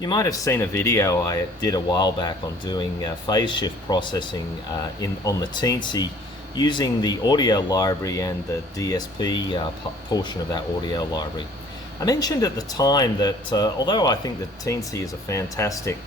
You might have seen a video I did a while back on doing phase shift processing on the Teensy using the audio library and the DSP portion of that audio library. I mentioned at the time that although I think that Teensy is a fantastic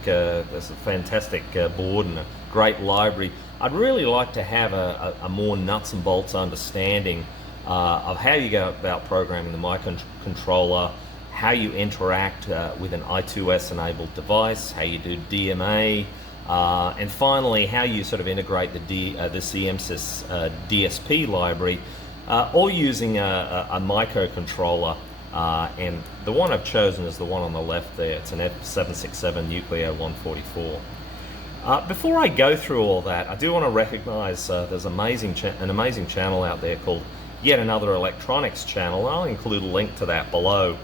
board and a great library, I'd really like to have a more nuts and bolts understanding of how you go about programming the microcontroller, how you interact with an I2S enabled device, how you do DMA, and finally how you sort of integrate the CMSIS DSP library, all using a microcontroller. And the one I've chosen is the one on the left there. It's an F767 Nucleo-144. Before I go through all that, I do want to recognize there's an amazing channel out there called YetAnotherElectronicsChannel. I'll include a link to that below.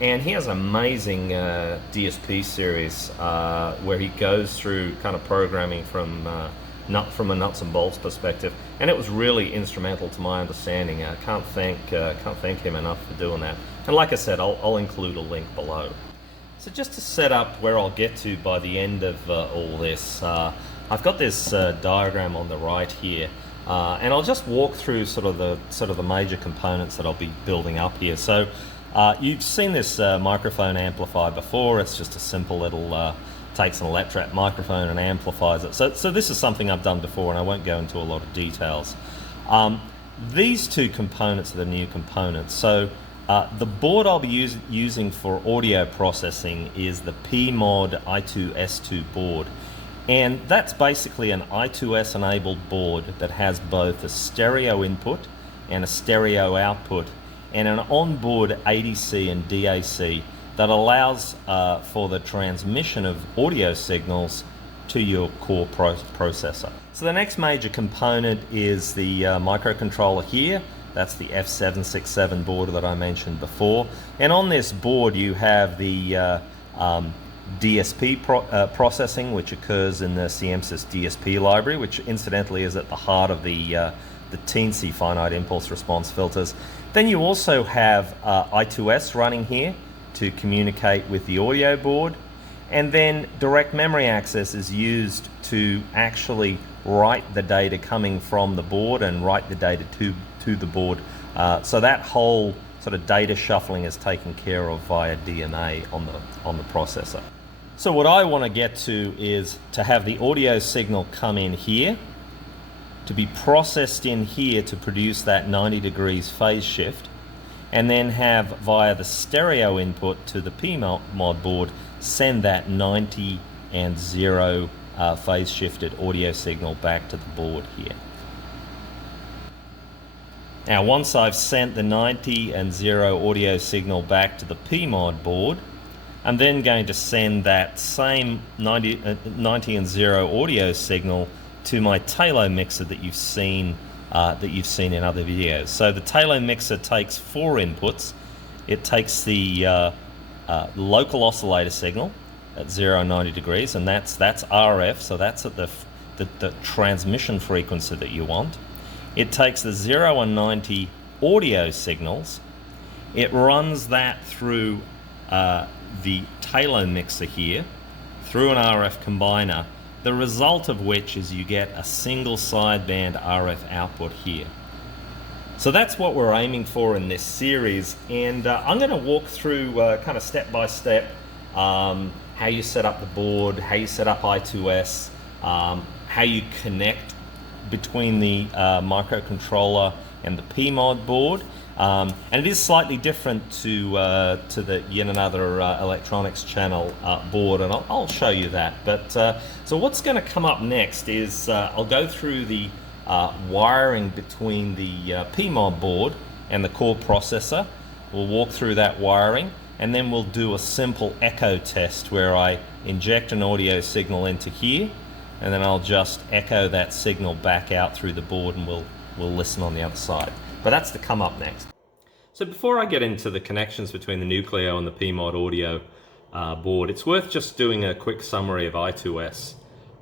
And he has an amazing DSP series where he goes through kind of programming from a nuts and bolts perspective, and it was really instrumental to my understanding. I can't thank him enough for doing that. And like I said, I'll include a link below. So just to set up where I'll get to by the end of all this, I've got this diagram on the right here, and I'll just walk through sort of the major components that I'll be building up here. So you've seen this microphone amplifier before. It's just a simple little takes an electret microphone and amplifies it. So this is something I've done before, and I won't go into a lot of details. These two components are the new components. So the board I'll be using for audio processing is the PMod I2S2 board, and that's basically an I2S enabled board that has both a stereo input and a stereo output, and an onboard ADC and DAC that allows for the transmission of audio signals to your core processor. So the next major component is the microcontroller here. That's the F767 board that I mentioned before. And on this board you have the DSP processing, which occurs in the CMSIS DSP library, which incidentally is at the heart of the Teensy finite impulse response filters. Then you also have I2S running here to communicate with the audio board, and then direct memory access is used to actually write the data coming from the board and write the data to the board. So that whole sort of data shuffling is taken care of via DMA on the processor. So what I want to get to is to have the audio signal come in here, to be processed in here to produce that 90 degrees phase shift, and then have via the stereo input to the PMod board send that 90 and 0 phase shifted audio signal back to the board here. Now once I've sent the 90 and 0 audio signal back to the PMod board, I'm then going to send that same 90 and 0 audio signal to my Talo mixer that you've seen in other videos. So the Talo mixer takes 4 inputs. It takes the local oscillator signal at 0 and 90 degrees, and that's RF, so that's at the transmission frequency that you want. It takes the 0 and 90 audio signals. It runs that through the Talo mixer here, through an RF combiner, the result of which is you get a single sideband RF output here. So that's what we're aiming for in this series, and I'm going to walk through kind of step by step how you set up the board, how you set up I2S, how you connect between the microcontroller and the PMod board. And it is slightly different to the YetAnotherElectronicsChannel board, and I'll show you that. But so what's going to come up next is I'll go through the wiring between the PMod board and the core processor. We'll walk through that wiring, and then we'll do a simple echo test where I inject an audio signal into here, and then I'll just echo that signal back out through the board, and we'll listen on the other side. But that's to come up next. So before I get into the connections between the Nucleo and the PMod audio board, it's worth just doing a quick summary of I2S.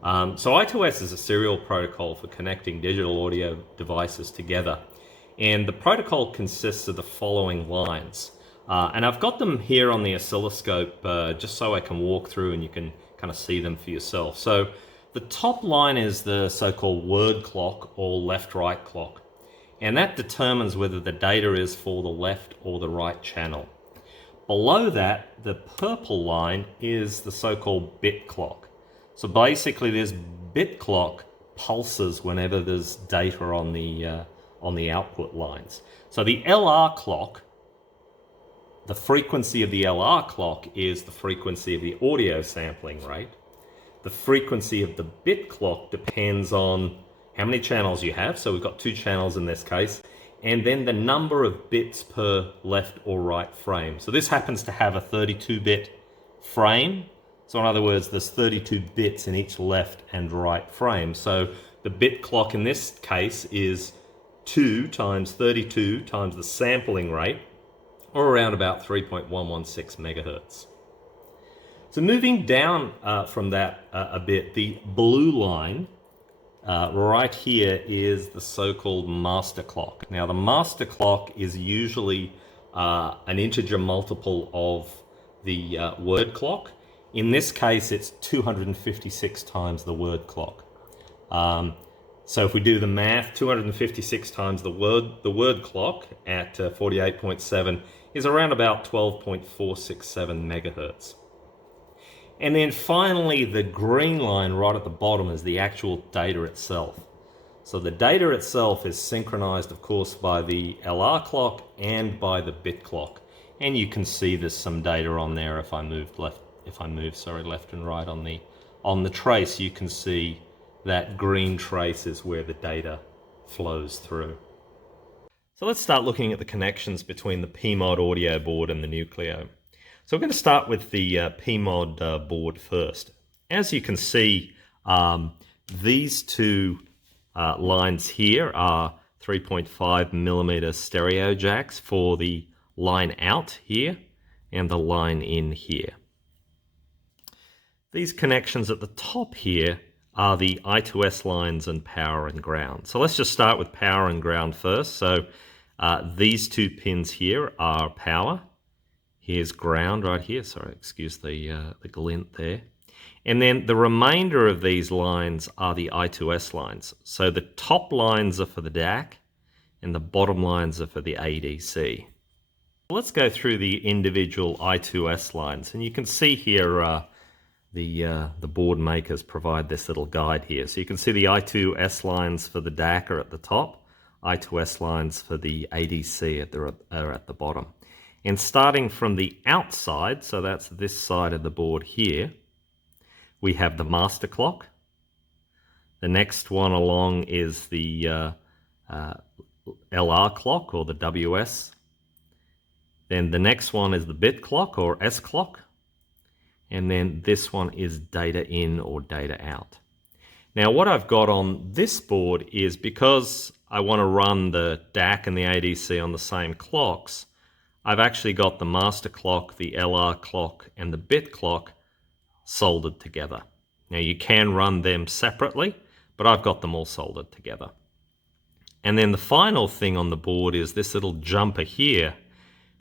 So I2S is a serial protocol for connecting digital audio devices together. And the protocol consists of the following lines. And I've got them here on the oscilloscope just so I can walk through and you can kind of see them for yourself. So the top line is the so-called word clock or left-right clock. And that determines whether the data is for the left or the right channel. Below that, the purple line is the so-called bit clock. So basically this bit clock pulses whenever there's data on the output lines. So the LR clock, the frequency of the LR clock is the frequency of the audio sampling rate. The frequency of the bit clock depends on how many channels you have. So we've got 2 channels in this case. And then the number of bits per left or right frame. So this happens to have a 32-bit frame. So in other words, there's 32 bits in each left and right frame. So the bit clock in this case is 2 times 32 times the sampling rate, or around about 3.116 megahertz. So moving down from that a bit, the blue line right here is the so-called master clock. Now the master clock is usually an integer multiple of the word clock. In this case, it's 256 times the word clock. So if we do the math, 256 times the word clock at 48.7 is around about 12.467 megahertz. And then finally, the green line right at the bottom is the actual data itself. So the data itself is synchronized, of course, by the LR clock and by the bit clock. And you can see there's some data on there. If I move left and right on the trace, you can see that green trace is where the data flows through. So let's start looking at the connections between the PMod audio board and the Nucleo. So we're going to start with the PMod board first. As you can see, these 2 lines here are 3.5 millimeter stereo jacks for the line out here and the line in here. These connections at the top here are the I2S lines and power and ground. So let's just start with power and ground first. So these 2 pins here are power. Here's ground right here. Sorry, excuse the glint there. And then the remainder of these lines are the I2S lines. So the top lines are for the DAC and the bottom lines are for the ADC. Let's go through the individual I2S lines. And you can see here the board makers provide this little guide here. So you can see the I2S lines for the DAC are at the top, I2S lines for the ADC are at the bottom. And starting from the outside, so that's this side of the board here, we have the master clock. The next one along is the LR clock or the WS. Then the next one is the bit clock or S clock. And then this one is data in or data out. Now what I've got on this board is, because I want to run the DAC and the ADC on the same clocks, I've actually got the master clock, the LR clock, and the bit clock soldered together. Now you can run them separately, but I've got them all soldered together. And then the final thing on the board is this little jumper here,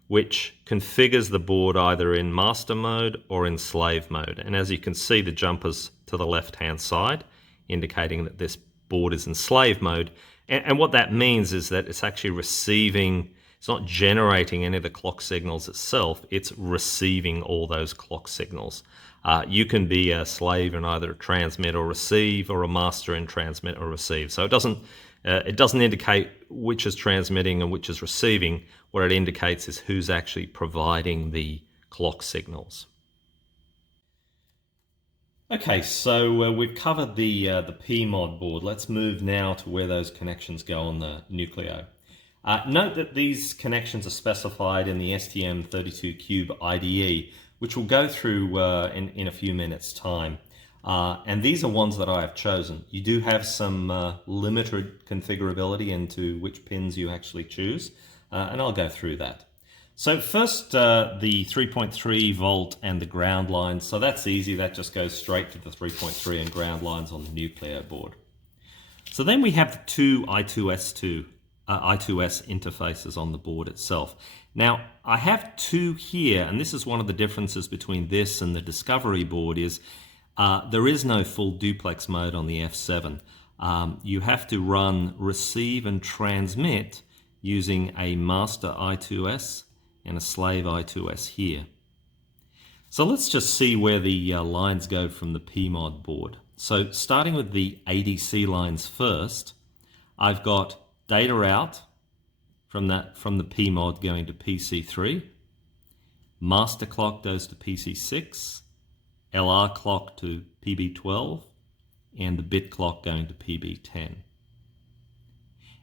which configures the board either in master mode or in slave mode. And as you can see, the jumper's to the left-hand side, indicating that this board is in slave mode. And what that means is that it's actually receiving, it's not generating any of the clock signals itself, it's receiving all those clock signals. You can be a slave in either transmit or receive, or a master in transmit or receive. So it doesn't indicate which is transmitting and which is receiving. What it indicates is who's actually providing the clock signals. Okay, so we've covered the PMod board. Let's move now to where those connections go on the Nucleo. Note that these connections are specified in the STM32Cube IDE, which we'll go through in a few minutes' time. And these are ones that I have chosen. You do have some limited configurability into which pins you actually choose, and I'll go through that. So first, the 3.3 volt and the ground lines. So that's easy, that just goes straight to the 3.3 and ground lines on the Nucleo board. So then we have the 2 I2S2 I2S interfaces on the board itself. Now, I have two here, and this is one of the differences between this and the Discovery board is there is no full duplex mode on the F7. You have to run receive and transmit using a master I2S and a slave I2S here. So let's just see where the lines go from the PMod board. So starting with the ADC lines first, I've got data out from the PMod going to PC3, master clock goes to PC6, LR clock to PB12, and the bit clock going to PB10.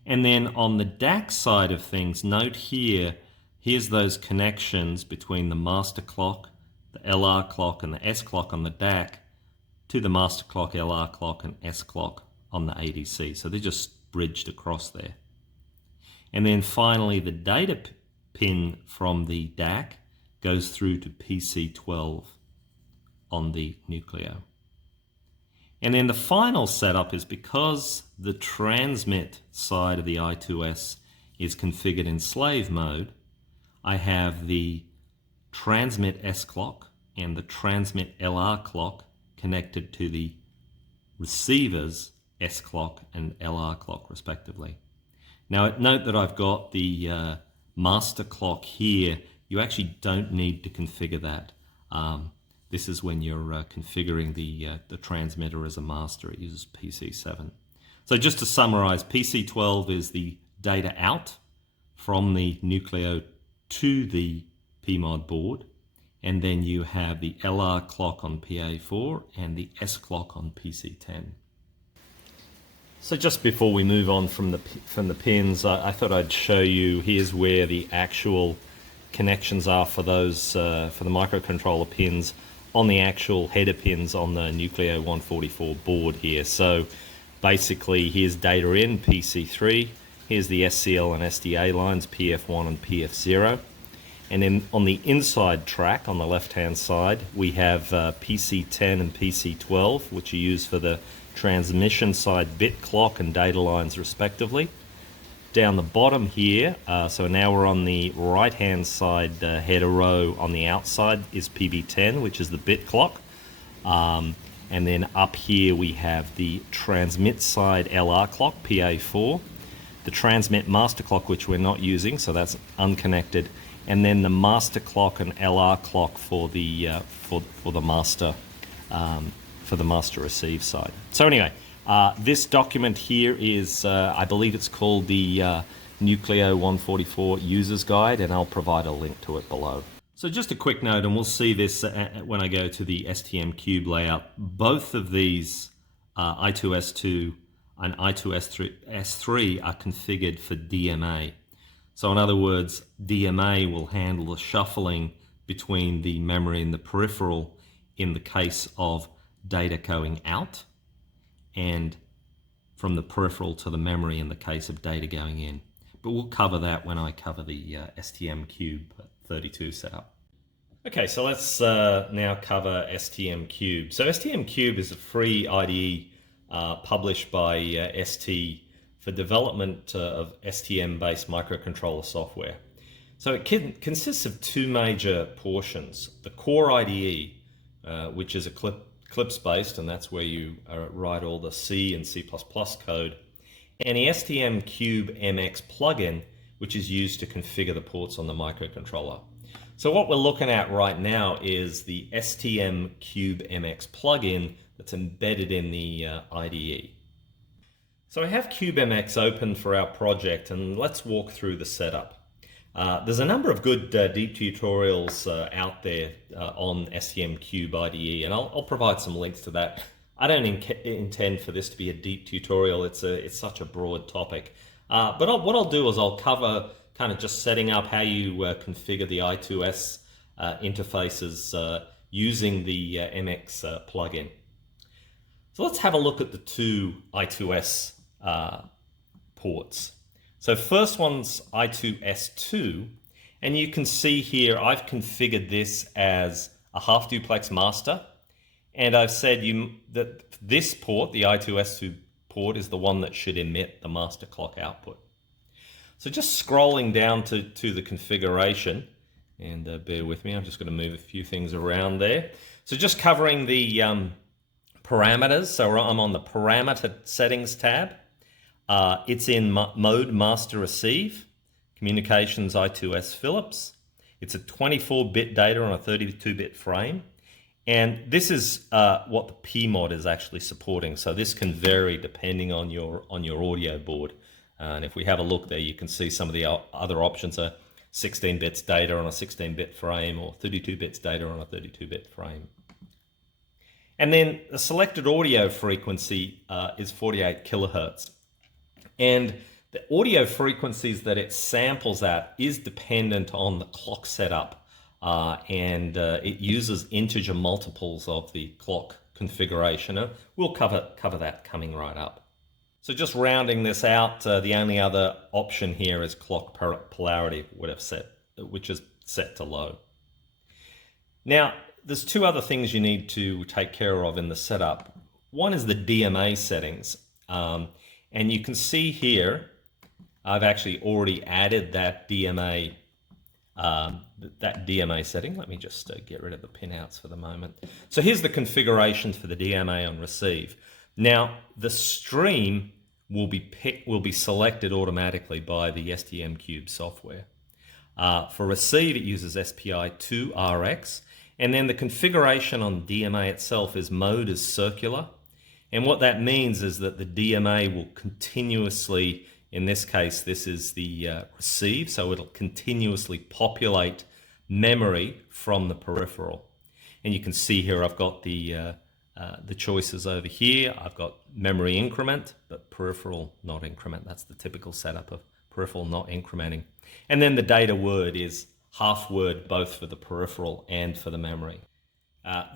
And then on the DAC side of things, note here's those connections between the master clock, the LR clock, and the S clock on the DAC to the master clock, LR clock, and S clock on the ADC. So they're just bridged across there. And then finally, the data pin from the DAC goes through to PC12 on the Nucleo. And then the final setup is because the transmit side of the I2S is configured in slave mode, I have the transmit S clock and the transmit LR clock connected to the receiver's S clock and LR clock respectively. Now note that I've got the master clock here. You actually don't need to configure that. This is when you're configuring the transmitter as a master. It uses PC7. So just to summarize, PC12 is the data out from the Nucleo to the PMod board, and then you have the LR clock on PA4 and the S clock on PC10. So just before we move on from the pins, I thought I'd show you, here's where the actual connections are for those for the microcontroller pins on the actual header pins on the Nucleo-144 board here. So basically, here's data in PC3, here's the SCL and SDA lines, PF1 and PF0. And then on the inside track, on the left-hand side, we have PC10 and PC12, which are used for the transmission side bit clock and data lines respectively. Down the bottom here, so now we're on the right-hand side header row. On the outside is PB10, which is the bit clock. And then up here we have the transmit side LR clock, PA4. The transmit master clock, which we're not using, so that's unconnected. And then the master clock and LR clock for the master receive side. So anyway, this document here is, I believe it's called the Nucleo-144 User's Guide, and I'll provide a link to it below. So just a quick note, and we'll see this when I go to the STMCube layout. Both of these I2S2 and I2S3 are configured for DMA. So in other words, DMA will handle the shuffling between the memory and the peripheral in the case of data going out, and from the peripheral to the memory in the case of data going in. But we'll cover that when I cover the STMCube 32 setup. Okay, so let's now cover STMCube. So STMCube is a free IDE published by ST for development of STM-based microcontroller software. So it consists of two major portions. The core IDE, which is Eclipse-based, and that's where you write all the C and C++ code, and the STMCube MX plugin, which is used to configure the ports on the microcontroller. So what we're looking at right now is the STMCube MX plugin that's embedded in the IDE. So I have CubeMX open for our project, and let's walk through the setup. There's a number of good deep tutorials out there on STMCube IDE, and I'll provide some links to that. I don't intend for this to be a deep tutorial. It's such a broad topic. But what I'll do is I'll cover kind of just setting up how you configure the I2S interfaces using the MX plugin. So let's have a look at the two I2S ports. So first one's I2S2, and you can see here I've configured this as a half duplex master, and I've said that this port, the I2S2 port, is the one that should emit the master clock output. So just scrolling down to the configuration, and bear with me, I'm just going to move a few things around there. So just covering the parameters. So I'm on the parameter settings tab. It's in mode master receive, communications I2S Philips. It's a 24-bit data on a 32-bit frame. And this is what the PMod is actually supporting. So this can vary depending on your audio board. And if we have a look there, you can see some of the other options are 16 bits data on a 16-bit frame or 32 bits data on a 32-bit frame. And then the selected audio frequency is 48 kilohertz. And the audio frequencies that it samples at is dependent on the clock setup. And it uses integer multiples of the clock configuration. We'll cover that coming right up. So just rounding this out, the only other option here is clock polarity, which is set to low. Now, there's two other things you need to take care of in the setup. One is the DMA settings. And you can see here, I've actually already added that DMA setting. Let me just get rid of the pinouts for the moment. So here's the configuration for the DMA on receive. Now, the stream will be selected automatically by the STMCube software. For receive, it uses SPI2RX, and then the configuration on DMA itself is mode is circular. And what that means is that the DMA will continuously, in this case, this is the receive, so it'll continuously populate memory from the peripheral. And you can see here I've got the choices over here. I've got memory increment, but peripheral not increment. That's the typical setup of peripheral not incrementing. And then the data word is half word, both for the peripheral and for the memory.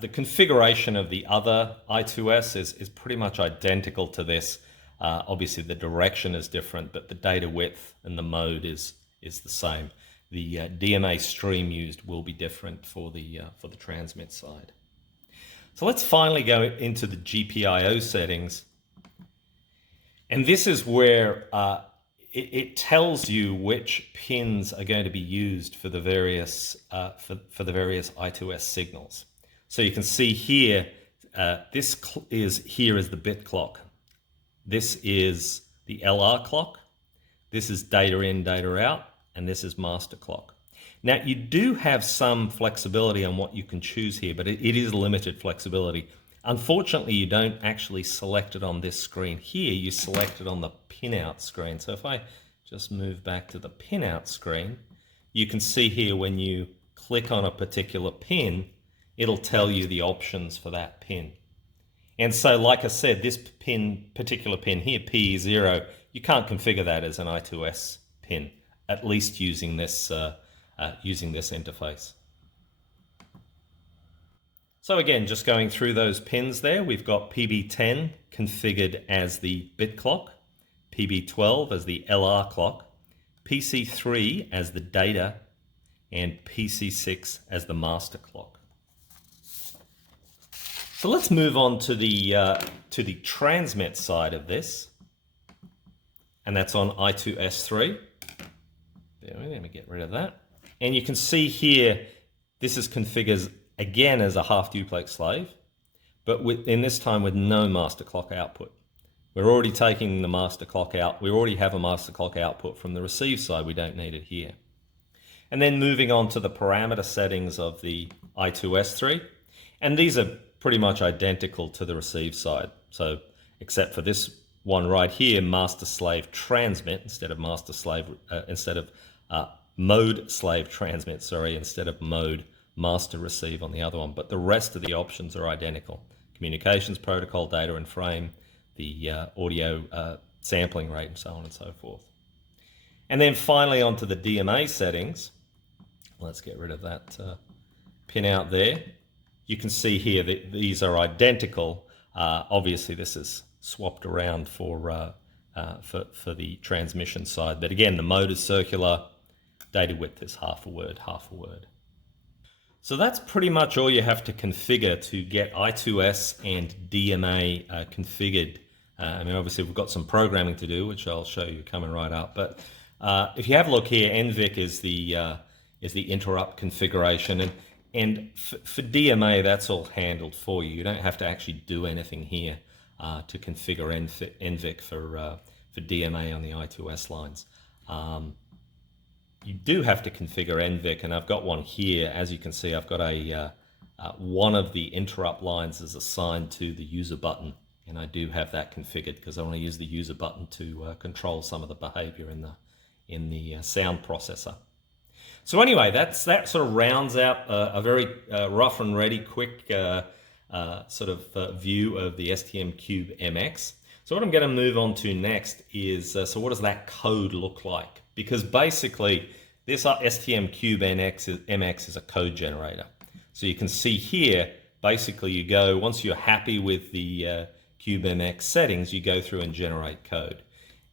The configuration of the other I2S is pretty much identical to this. Obviously the direction is different, but the data width and the mode is the same. The DMA stream used will be different for the transmit side. So let's finally go into the GPIO settings. And this is where it tells you which pins are going to be used for the various for the various I2S signals. So you can see here, this is the bit clock. This is the LR clock. This is data in, data out, and this is master clock. Now, you do have some flexibility on what you can choose here, but it is limited flexibility. Unfortunately, you don't actually select it on this screen here. You select it on the pinout screen. So if I just move back to the pinout screen, you can see here when you click on a particular pin, it'll tell you the options for that pin. And so, like I said, this particular pin here, PE0, you can't configure that as an I2S pin, at least using this interface. So again, just going through those pins there, we've got PB10 configured as the bit clock, PB12 as the LR clock, PC3 as the data, and PC6 as the master clock. So let's move on to the transmit side of this, and that's on I2S3. Let me get rid of that. And you can see here, this is configured again as a half duplex slave, but in this time with no master clock output. We're already taking the master clock out. We already have a master clock output from the receive side. We don't need it here. And then moving on to the parameter settings of the I2S3. And these are pretty much identical to the receive side. So except for this one right here, master slave transmit instead of mode slave transmit, instead of mode master receive on the other one. But the rest of the options are identical. Communications protocol, data and frame, the audio sampling rate, and so on and so forth. And then finally onto the DMA settings. Let's get rid of that pin out there. You can see here that these are identical. Obviously this is swapped around for the transmission side. But again, the mode is circular, data width is half a word, half a word. So that's pretty much all you have to configure to get I2S and DMA configured. I mean, obviously we've got some programming to do, which I'll show you coming right up. But If you have a look here, NVIC is the interrupt configuration, and for DMA that's all handled for you. You don't have to actually do anything here to configure NVIC for DMA on the I2S lines. You do have to configure NVIC, and I've got one here. As you can see, I've got one of the interrupt lines is assigned to the user button, and I do have that configured because I want to use the user button to control some of the behavior in the sound processor. So anyway, that sort of rounds out a very rough and ready, quick sort of view of the STMCube MX. So what I'm going to move on to next is, so what does that code look like? Because basically, this STMCube MX is a code generator. So you can see here, basically you go, once you're happy with the Cube MX settings, you go through and generate code.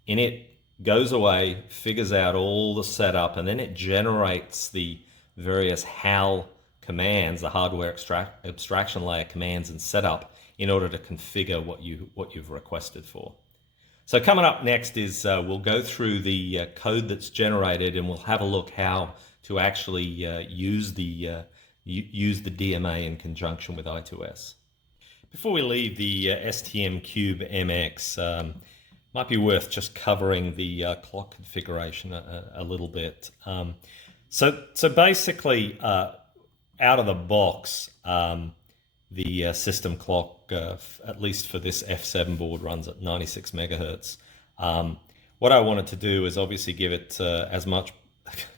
And it goes away, figures out all the setup, and then it generates the various HAL commands, the hardware abstraction layer commands and setup, in order to configure what you've requested for. So coming up next is we'll go through the code that's generated, and we'll have a look how to actually use the DMA in conjunction with I2S. Before we leave the STMCube MX, might be worth just covering the clock configuration a little bit. So basically, out of the box, the system clock, at least for this F7 board, runs at 96 megahertz. What I wanted to do is obviously give it as much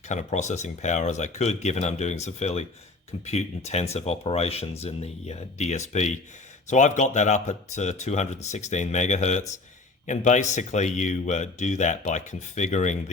kind of processing power as I could, given I'm doing some fairly compute-intensive operations in the DSP. So I've got that up at 216 megahertz, and basically you do that by configuring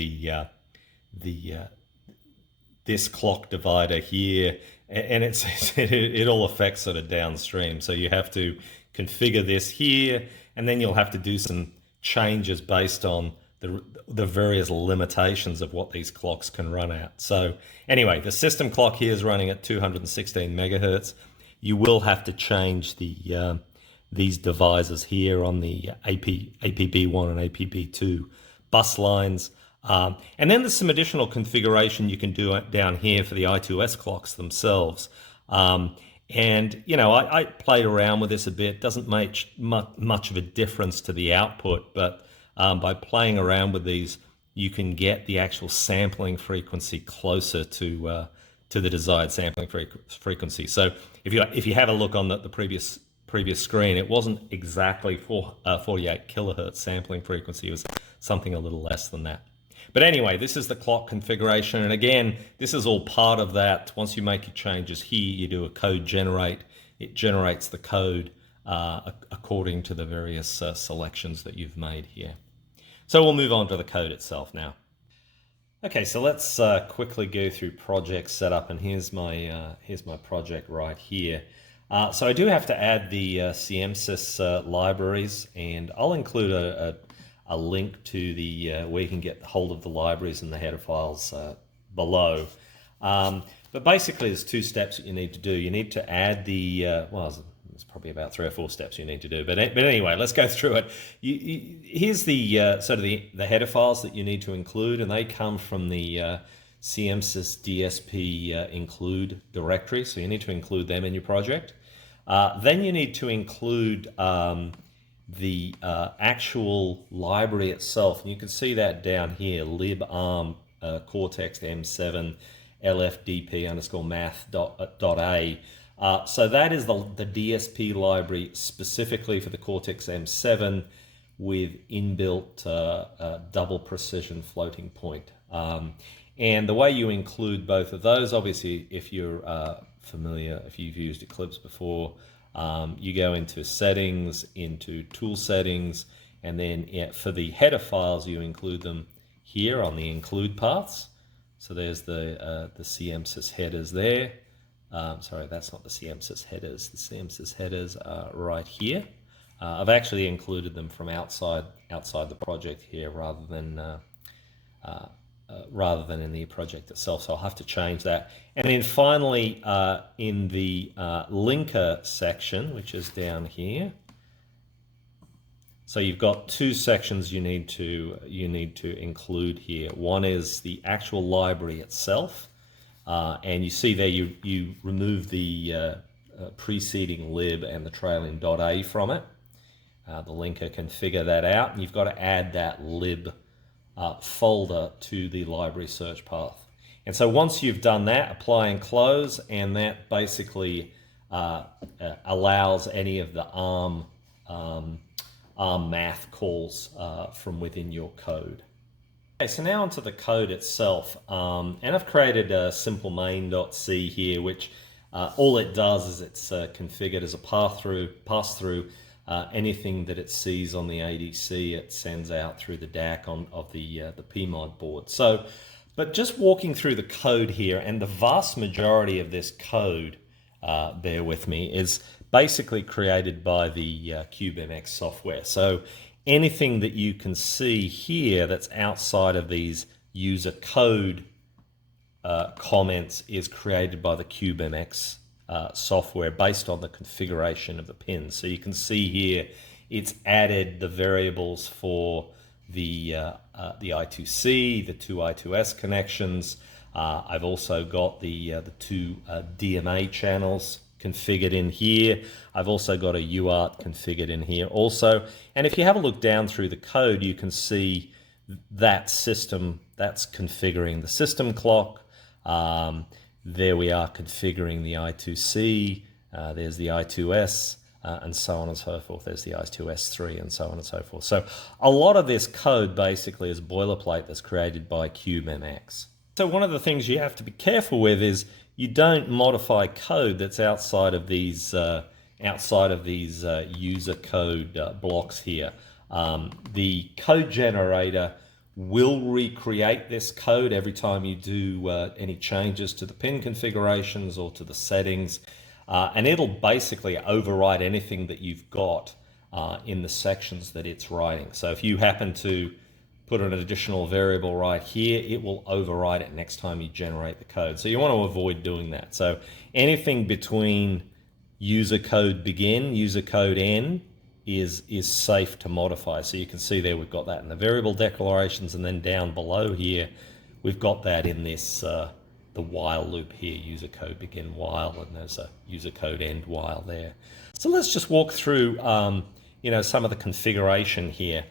this clock divider here, and it all affects sort of downstream. So you have to configure this here, and then you'll have to do some changes based on the various limitations of what these clocks can run at. So anyway, the system clock here is running at 216 megahertz. You will have to change these divisors here on the APB1 and APB2 bus lines. And then there's some additional configuration you can do down here for the I2S clocks themselves. And, you know, I played around with this a bit. Doesn't make much of a difference to the output, but by playing around with these, you can get the actual sampling frequency closer to the desired sampling frequency. So if you have a look on the previous screen, it wasn't exactly 48 kilohertz sampling frequency. It was something a little less than that. But anyway, this is the clock configuration, and again, this is all part of that. Once you make your changes here, you do a code generate. It generates the code according to the various selections that you've made here. So we'll move on to the code itself now. Okay, so let's quickly go through project setup, and here's my project right here. So I do have to add the CMSIS libraries, and I'll include a link to the where you can get hold of the libraries and the header files below. But basically, there's two steps that you need to do. You need to add the well, there's probably about 3 or 4 steps you need to do. But anyway, let's go through it. Here's the sort of the header files that you need to include, and they come from the CMSIS DSP include directory. So you need to include them in your project. Then you need to include the actual library itself, and you can see that down here, libarm cortex m7 lfdp_math.a. So that is the DSP library specifically for the Cortex M7 with inbuilt double precision floating point. And the way you include both of those, obviously, if you're familiar, if you've used Eclipse before, you go into settings, into tool settings, and then for the header files, you include them here on the include paths. So there's the CMSIS headers there. Sorry, that's not the CMSIS headers. The CMSIS headers are right here. I've actually included them from outside the project here rather than in the project itself. So I'll have to change that. And then finally, in the linker section, which is down here, So you've got two sections you need to include here. One is the actual library itself, and you see there you remove the preceding lib and the trailing .a from it. The linker can figure that out, and you've got to add that lib folder to the library search path. And so once you've done that, apply and close, and that basically allows any of the ARM math calls from within your code. Okay, so now onto the code itself, and I've created a simple main.c here, which all it does is it's configured as a pass-through anything that it sees on the ADC, it sends out through the DAC of the PMod board. So, but just walking through the code here, and the vast majority of this code, bear with me, is basically created by the CubeMX software. So anything that you can see here that's outside of these user code comments is created by the CubeMX software based on the configuration of the pins. So you can see here it's added the variables for the I2C, the two I2S connections. I've also got the two DMA channels configured in here. I've also got a UART configured in here also. And if you have a look down through the code, you can see that system, that's configuring the system clock. There we are configuring the I2C, there's the I2S, and so on and so forth. There's the I2S3 and so on and so forth. So a lot of this code basically is boilerplate that's created by CubeMX. So one of the things you have to be careful with is you don't modify code that's outside of these user code blocks here. The code generator will recreate this code every time you do any changes to the pin configurations or to the settings, and it'll basically override anything that you've got in the sections that it's writing. So if you happen to put an additional variable right here, it will override it next time you generate the code. So you want to avoid doing that. So anything between user code begin, user code end is safe to modify. So you can see there we've got that in the variable declarations, and then down below here we've got that in this the while loop here, user code begin while, and there's a user code end while there. So let's just walk through some of the configuration here.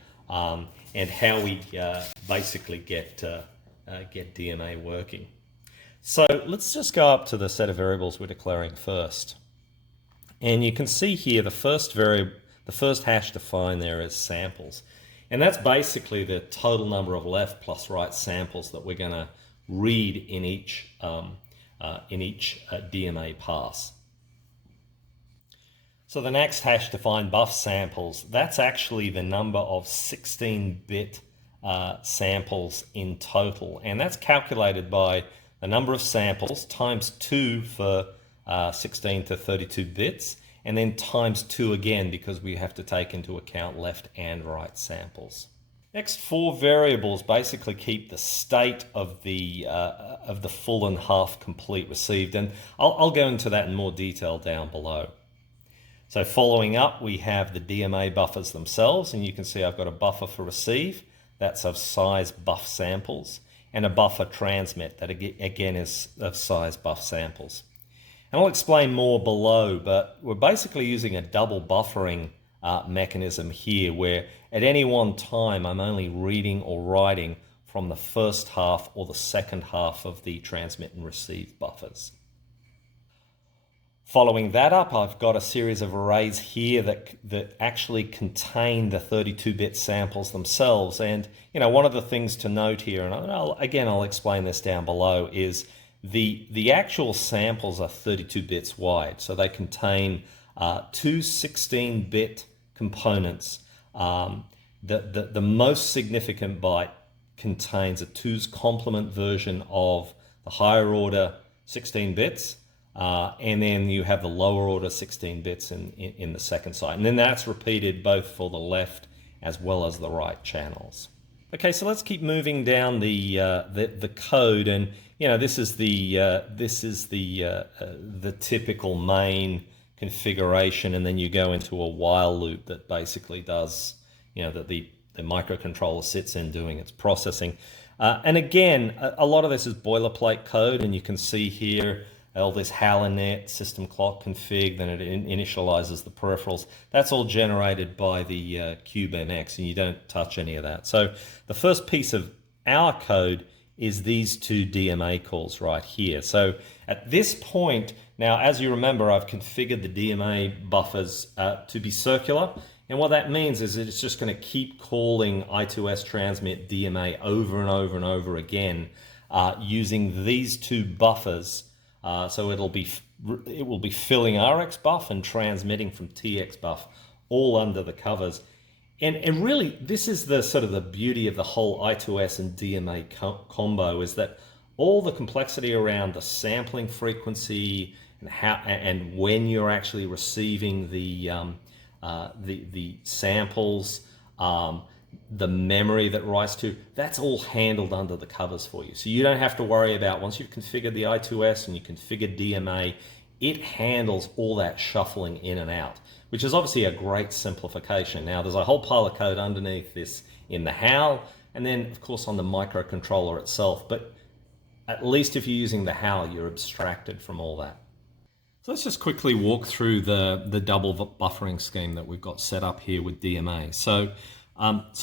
And how we basically get DMA working. So let's just go up to the set of variables we're declaring first. And you can see here the first hash defined there is samples. And that's basically the total number of left plus right samples that we're going to read in each DMA pass. So the next hash defined buff samples, that's actually the number of 16-bit samples in total. And that's calculated by the number of samples times 2 for 16 to 32 bits, and then times 2 again because we have to take into account left and right samples. Next 4 variables basically keep the state of the full and half complete received, and I'll go into that in more detail down below. So following up, we have the DMA buffers themselves, and you can see I've got a buffer for receive, that's of size buff samples, and a buffer transmit that again is of size buff samples. And I'll explain more below, but we're basically using a double buffering mechanism here, where at any one time I'm only reading or writing from the first half or the second half of the transmit and receive buffers. Following that up, I've got a series of arrays here that actually contain the 32-bit samples themselves. And one of the things to note here, and I'll explain this down below, is the actual samples are 32 bits wide. So they contain two 16-bit components. The most significant byte contains a 2's complement version of the higher order 16 bits. And then you have the lower order 16 bits in the second side. And then that's repeated both for the left as well as the right channels. Okay, so let's keep moving down the code, and this is the typical main configuration, and then you go into a while loop that basically does that the microcontroller sits in doing its processing. And again, a lot of this is boilerplate code, and you can see here all this HAL-inet system clock config, then it initializes the peripherals. That's all generated by the CubeMX, and you don't touch any of that. So the first piece of our code is these two DMA calls right here. So at this point, now as you remember, I've configured the DMA buffers to be circular. And what that means is that it's just going to keep calling I2S transmit DMA over and over and over again using these two buffers. So it will be filling RX buff and transmitting from TX buff, all under the covers. And really, this is the sort of the beauty of the whole I2S and DMA combo, is that all the complexity around the sampling frequency and how and when you're actually receiving the samples, the memory that writes to, that's all handled under the covers for you. So you don't have to worry about, once you've configured the I2S and you configured DMA, it handles all that shuffling in and out, which is obviously a great simplification. Now there's a whole pile of code underneath this in the HAL, and then of course on the microcontroller itself, but at least if you're using the HAL, you're abstracted from all that. So let's just quickly walk through the double buffering scheme that we've got set up here with DMA. So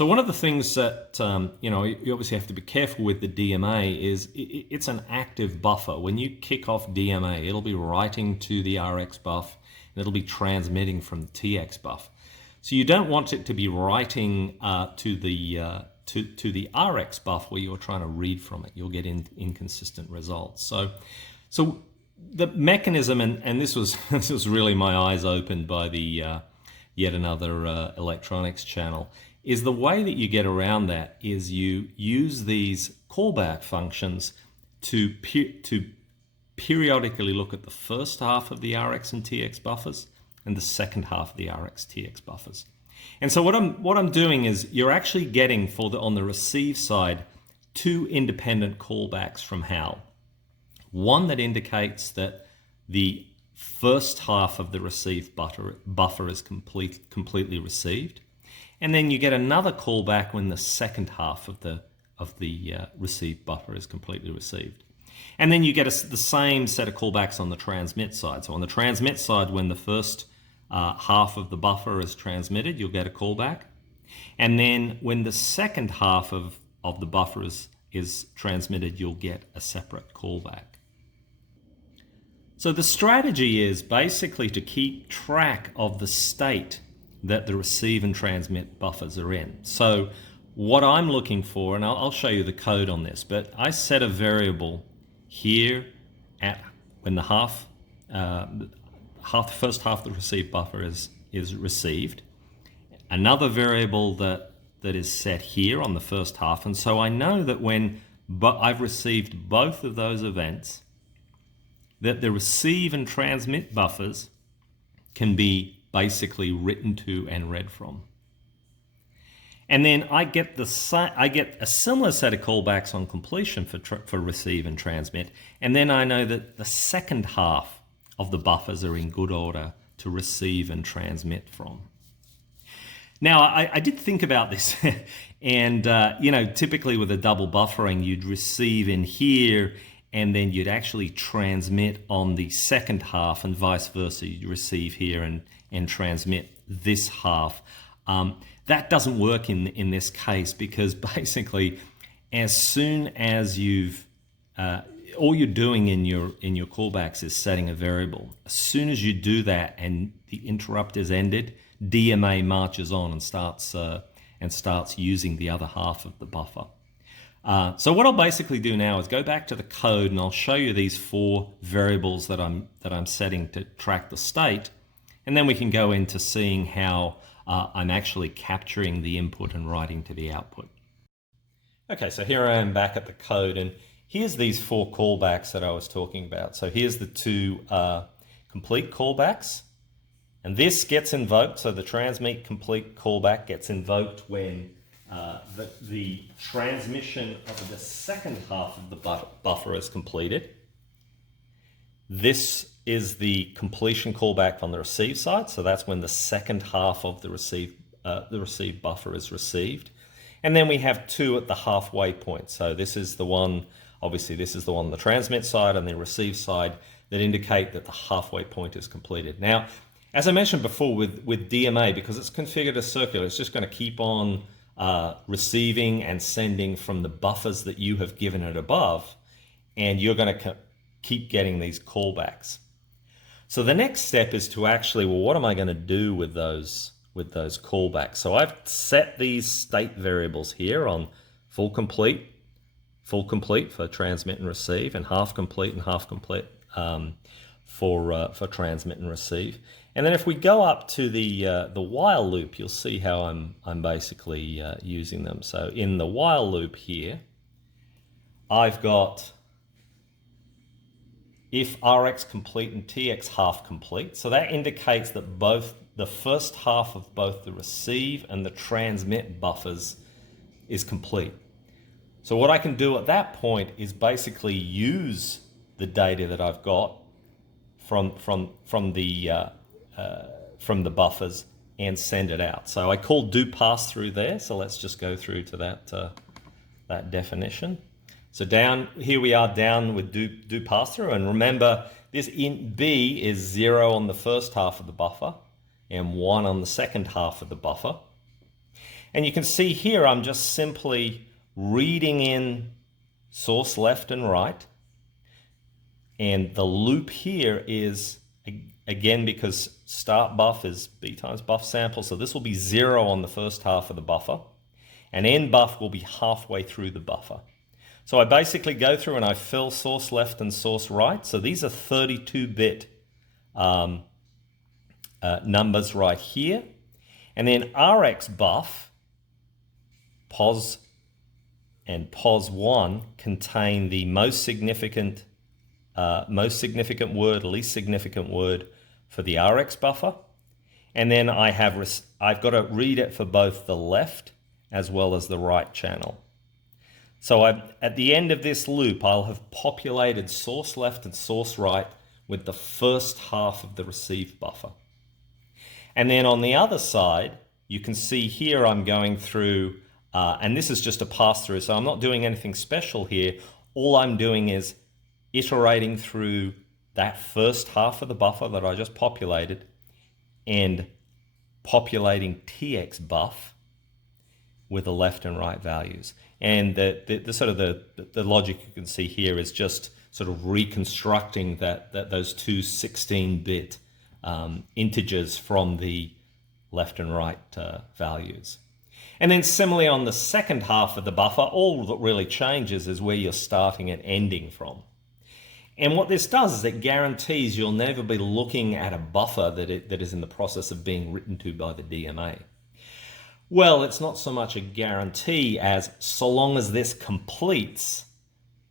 one of the things that you obviously have to be careful with the DMA is it's an active buffer. When you kick off DMA, it'll be writing to the RX buff and it'll be transmitting from the TX buff. So you don't want it to be writing to the RX buff where you're trying to read from it. You'll get inconsistent results. So the mechanism, and this was really my eyes opened by the Yet Another Electronics channel, is the way that you get around that is you use these callback functions to periodically look at the first half of the RX and TX buffers and the second half of the RX TX buffers. And so what I'm doing is you're actually getting on the receive side two independent callbacks from HAL. One that indicates that the first half of the received buffer is completely received, and then you get another callback when the second half of the received buffer is completely received. And then you get the same set of callbacks on the transmit side. So on the transmit side, when the first half of the buffer is transmitted, you'll get a callback. And then when the second half of the buffer is transmitted, you'll get a separate callback. So the strategy is basically to keep track of the state that the receive and transmit buffers are in. So what I'm looking for, and I'll show you the code on this, but I set a variable here at when the first half of the receive buffer is received, another variable that is set here on the first half, and so I know that when I've received both of those events, that the receive and transmit buffers can be basically written to and read from. And then I get a similar set of callbacks on completion for receive and transmit, and then I know that the second half of the buffers are in good order to receive and transmit from. Now, I did think about this, and typically with a double buffering, you'd receive in here, and then you'd actually transmit on the second half, and vice versa. You'd receive here and transmit this half. That doesn't work in this case, because basically, as soon as all you're doing in your callbacks is setting a variable. As soon as you do that and the interrupt is ended, DMA marches on and starts using the other half of the buffer. So what I'll basically do now is go back to the code, and I'll show you these four variables that I'm setting to track the state, and then we can go into seeing how I'm actually capturing the input and writing to the output. Okay, so here I am back at the code, and here's these four callbacks that I was talking about. So here's the two complete callbacks, and this gets invoked. So the transmit complete callback gets invoked when the transmission of the second half of the buffer is completed. This is the completion callback on the receive side, so that's when the second half of the receive receive buffer is received. And then we have 2 at the halfway point. So this is the one, obviously this is the one on the transmit side and the receive side that indicate that the halfway point is completed. Now, as I mentioned before with DMA, because it's configured as circular, it's just going to keep on receiving and sending from the buffers that you have given it above, and you're going to keep getting these callbacks. So the next step is to actually, well, what am I going to do with those callbacks? So I've set these state variables here on full complete for transmit and receive, and half complete for transmit and receive. And then if we go up to the while loop, you'll see how I'm basically using them. So in the while loop here, I've got if Rx complete and Tx half complete. So that indicates that both the first half of both the receive and the transmit buffers is complete. So what I can do at that point is basically use the data that I've got from the buffers and send it out. So I call do pass through there. So let's just go through to that definition. So down here we are down with do pass through, and remember this int b is 0 on the first half of the buffer and 1 on the second half of the buffer. And you can see here I'm just simply reading in source left and right, and the loop here is again because start buff is b times buff sample, so this will be 0 on the first half of the buffer, and end buff will be halfway through the buffer. So I basically go through and I fill source left and source right. So these are 32-bit numbers right here. And then Rx buff, POS and POS1 contain the most significant word, least significant word for the Rx buffer. And then I've got to read it for both the left as well as the right channel. So at the end of this loop, I'll have populated source left and source right with the first half of the receive buffer. And then on the other side, you can see here I'm going through, and this is just a pass through, so I'm not doing anything special here. All I'm doing is iterating through that first half of the buffer that I just populated and populating TX buff with the left and right values. And the sort of the logic you can see here is just sort of reconstructing those two 16-bit integers from the left and right values. And then similarly on the second half of the buffer, all that really changes is where you're starting and ending from. And what this does is it guarantees you'll never be looking at a buffer that is in the process of being written to by the DMA. Well, it's not so much a guarantee as so long as this completes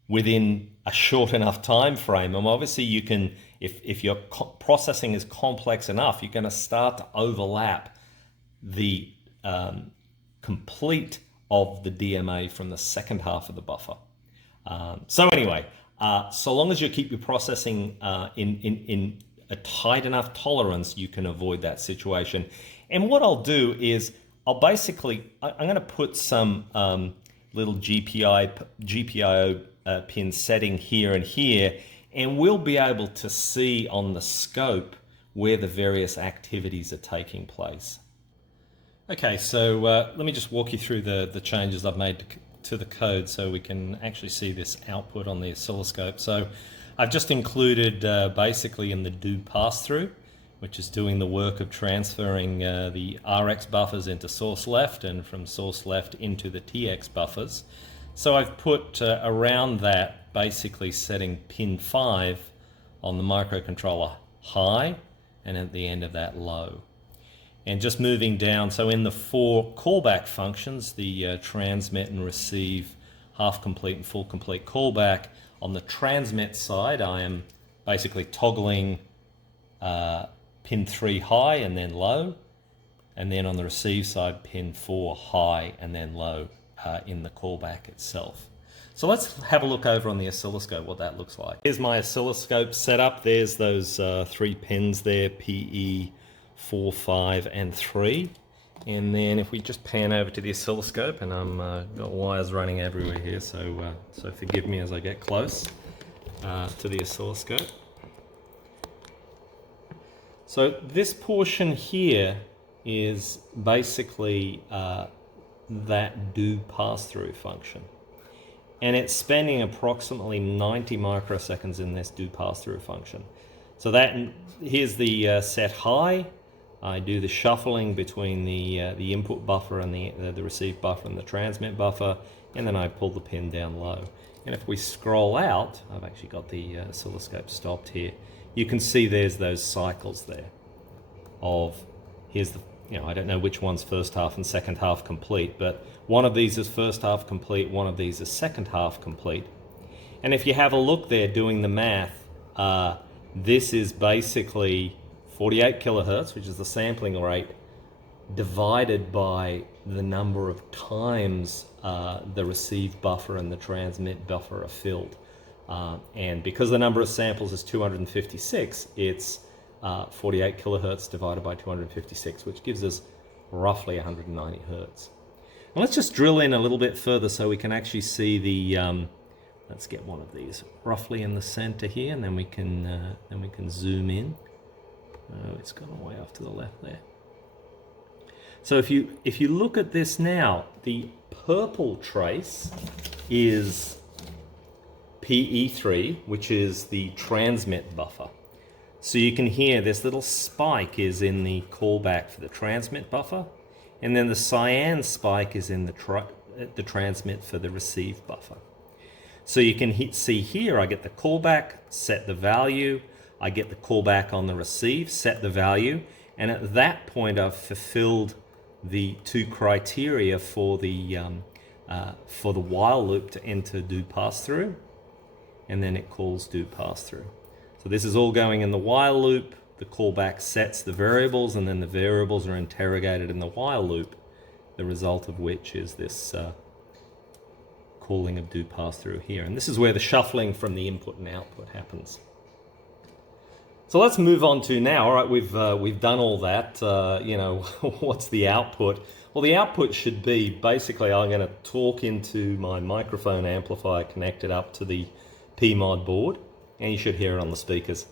within a short enough time frame. And obviously you can, if your processing is complex enough, you're going to start to overlap the complete of the DMA from the second half of the buffer. So anyway, so long as you keep your processing in a tight enough tolerance, you can avoid that situation. And what I'll do is I'm going to put some little GPIO pin setting here and here, and we'll be able to see on the scope where the various activities are taking place. Okay, so let me just walk you through the changes I've made to the code so we can actually see this output on the oscilloscope. So I've just included basically in the do pass-through, which is doing the work of transferring the Rx buffers into source left and from source left into the TX buffers. So I've put around that basically setting pin 5 on the microcontroller high and at the end of that low. And just moving down, so in the 4 callback functions, the transmit and receive half complete and full complete callback, on the transmit side I am basically toggling pin 3 high and then low, and then on the receive side pin 4 high and then low in the callback itself. So let's have a look over on the oscilloscope what that looks like. Here's my oscilloscope setup. There's those 3 pins there, PE 4, 5 and 3, And then if we just pan over to the oscilloscope, and I'm got wires running everywhere here, so forgive me as I get close to the oscilloscope. So this portion here is basically that do pass-through function. And it's spending approximately 90 microseconds in this do pass-through function. So here's the set high. I do the shuffling between the input buffer and the receive buffer and the transmit buffer, and then I pull the pin down low. And if we scroll out, I've actually got the oscilloscope stopped here. You can see there's those cycles there of, here's the, I don't know which one's first half and second half complete, but one of these is first half complete, one of these is second half complete. And if you have a look there doing the math, this is basically 48 kilohertz, which is the sampling rate, divided by the number of times the receive buffer and the transmit buffer are filled. And because the number of samples is 256, it's 48 kilohertz divided by 256, which gives us roughly 190 hertz. And let's just drill in a little bit further so we can actually see the, let's get one of these roughly in the center here, and then we can zoom in. Oh, it's gone way off to the left there. So if you look at this now, the purple trace is PE3, which is the transmit buffer. So you can hear this little spike is in the callback for the transmit buffer, and then the cyan spike is in the transmit for the receive buffer. So you can see here, I get the callback, set the value, I get the callback on the receive, set the value, and at that point I've fulfilled the two criteria for the while loop to enter do pass through, and then it calls do pass through. So this is all going in the while loop. The callback sets the variables, and then the variables are interrogated in the while loop, the result of which is this calling of do pass through here. And this is where the shuffling from the input and output happens. So let's move on to now. All right, we've done all that. What's the output? Well, the output should be basically I'm going to talk into my microphone amplifier connected up to the PMod board, and you should hear it on the speakers.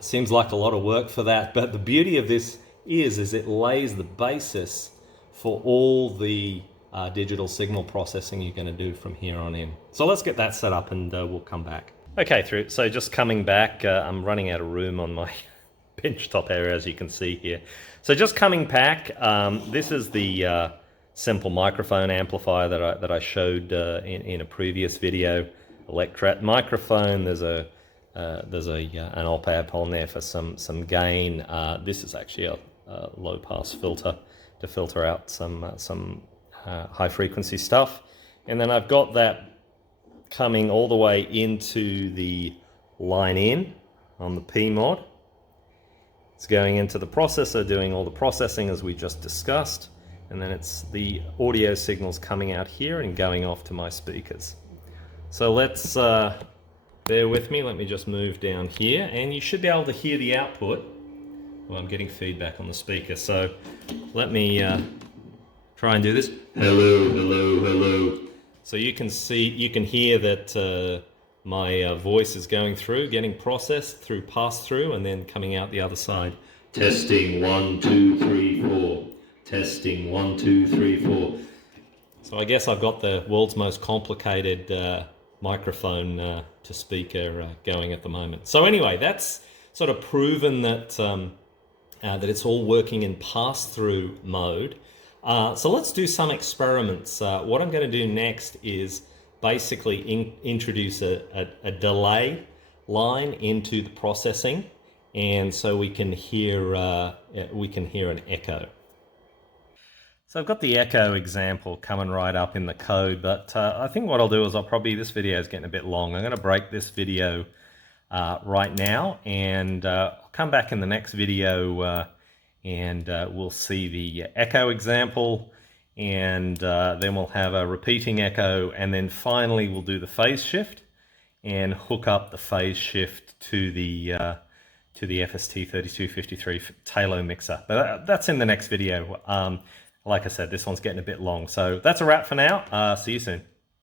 Seems like a lot of work for that, but the beauty of this is it lays the basis for all the digital signal processing you're going to do from here on in. So let's get that set up, and we'll come back. Okay, so just coming back, I'm running out of room on my benchtop area, as you can see here. So just coming back, this is the simple microphone amplifier that I showed in a previous video. Electret microphone. There's an op amp on there for some gain. This is actually a low pass filter to filter out some high frequency stuff, and then I've got that coming all the way into the line in on the PMod. It's going into the processor, doing all the processing as we just discussed, and then it's the audio signals coming out here and going off to my speakers. So let's bear with me. Let me just move down here, and you should be able to hear the output. Well, I'm getting feedback on the speaker, so let me try and do this. Hello, hello, hello. So you can hear that my voice is going through, getting processed through pass-through, and then coming out the other side. Testing 1, 2, 3, 4. Testing 1, 2, 3, 4. So I guess I've got the world's most complicated microphone to speaker going at the moment. So anyway, that's sort of proven that that it's all working in pass-through mode. So let's do some experiments. What I'm going to do next is basically introduce a delay line into the processing, and so we can hear an echo. So I've got the echo example coming right up in the code, but I think what I'll do is this video is getting a bit long. I'm going to break this video right now, and I'll come back in the next video and we'll see the echo example, and then we'll have a repeating echo, and then finally we'll do the phase shift and hook up the phase shift to the FST3253 Talo mixer. But that's in the next video. Like I said, this one's getting a bit long. So that's a wrap for now. See you soon.